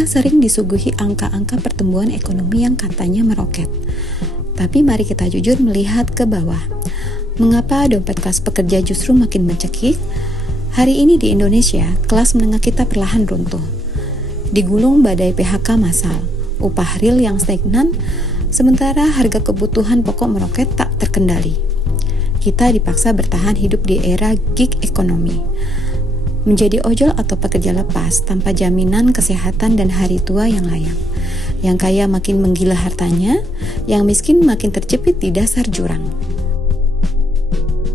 Kita sering disuguhi angka-angka pertumbuhan ekonomi yang katanya meroket. Tapi mari kita jujur melihat ke bawah. Mengapa dompet kelas pekerja justru makin mencekik? Hari ini di Indonesia, kelas menengah kita perlahan runtuh. Digulung badai PHK massal, upah real yang stagnan, sementara harga kebutuhan pokok meroket tak terkendali. Kita dipaksa bertahan hidup di era gig ekonomi. Menjadi ojol atau pekerja lepas tanpa jaminan kesehatan dan hari tua yang layak. Yang kaya makin menggila hartanya, yang miskin makin terjepit di dasar jurang.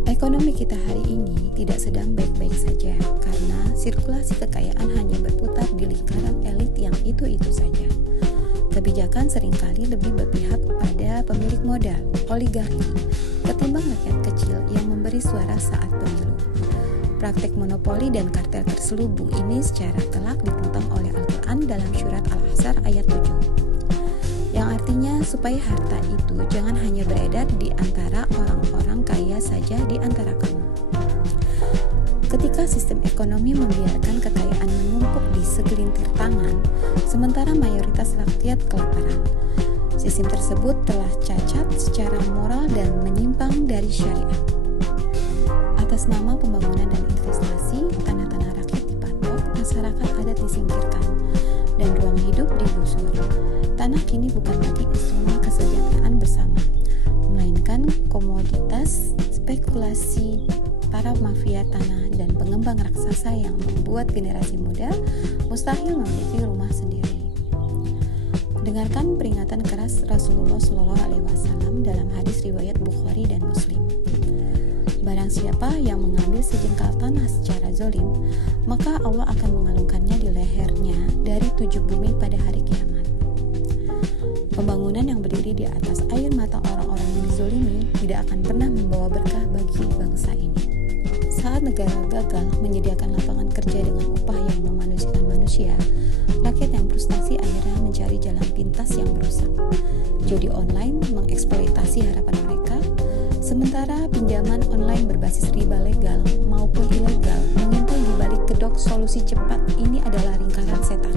Ekonomi kita hari ini tidak sedang baik-baik saja karena sirkulasi kekayaan hanya berputar di lingkaran elit yang itu-itu saja. Kebijakan seringkali lebih berpihak pada pemilik modal, oligarki, ketimbang rakyat kecil yang memberi suara saat pemilu. Praktek monopoli dan kartel terselubung ini secara telak ditentang oleh Al-Quran dalam surat Al-Ahzab ayat 7. Yang artinya supaya harta itu jangan hanya beredar di antara orang-orang kaya saja di antara kamu. Ketika sistem ekonomi membiarkan kekayaan menumpuk di segelintir tangan, sementara mayoritas rakyat kelaparan, sistem tersebut telah cacat secara moral dan menyimpang dari syariat. Atas nama pembangunan dan investasi, tanah-tanah rakyat dipatok, masyarakat adat disingkirkan, dan ruang hidup digusur. Tanah kini bukan lagi instrumen kesejahteraan bersama, melainkan komoditas spekulasi para mafia tanah dan pengembang raksasa yang membuat generasi muda mustahil memiliki rumah sendiri. Dengarkan peringatan keras Rasulullah SAW dalam hadis riwayat Bukhari dan Muslim. Barang siapa yang mengambil sejengkal tanah secara zolim, maka Allah akan mengalungkannya di lehernya dari 7 bumi pada hari kiamat. Pembangunan yang berdiri di atas air mata orang-orang yang dizolimi tidak akan pernah membawa berkah bagi bangsa ini. Saat negara gagal menyediakan lapangan kerja dengan upah yang memanusiakan manusia, rakyat yang frustasi akhirnya mencari jalan pintas yang merusak. Judi online mengeksploitasi harapan mereka, sementara pinjaman online berbasis riba legal maupun ilegal mengintai di balik kedok solusi cepat ini adalah lingkaran setan.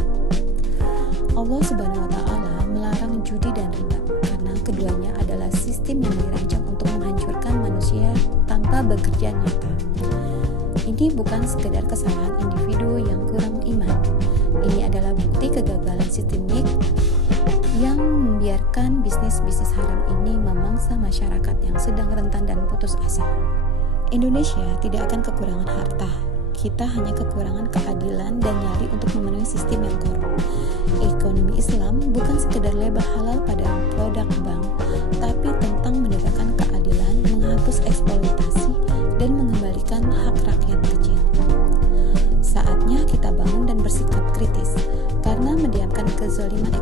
Allah Subhanahu wa Ta'ala melarang judi dan riba karena keduanya adalah sistem yang dirancang untuk menghancurkan manusia tanpa bekerja nyata. Ini bukan sekedar kesalahan individu yang kurang iman. Ini adalah bukti kegagalan sistemik yang membiarkan bisnis-bisnis haram ini memangsa masyarakat yang sedang rentan dan putus asa. Indonesia tidak akan kekurangan harta. Kita hanya kekurangan keadilan dan nyali untuk memenuhi sistem yang korup. Ekonomi Islam bukan sekedar laba halal pada produk bank, tapi tentang menegakkan keadilan, menghapus eksploitasi, dan mengembalikan hak rakyat kecil. Saatnya kita bangun dan bersikap kritis, karena mendiamkan kezaliman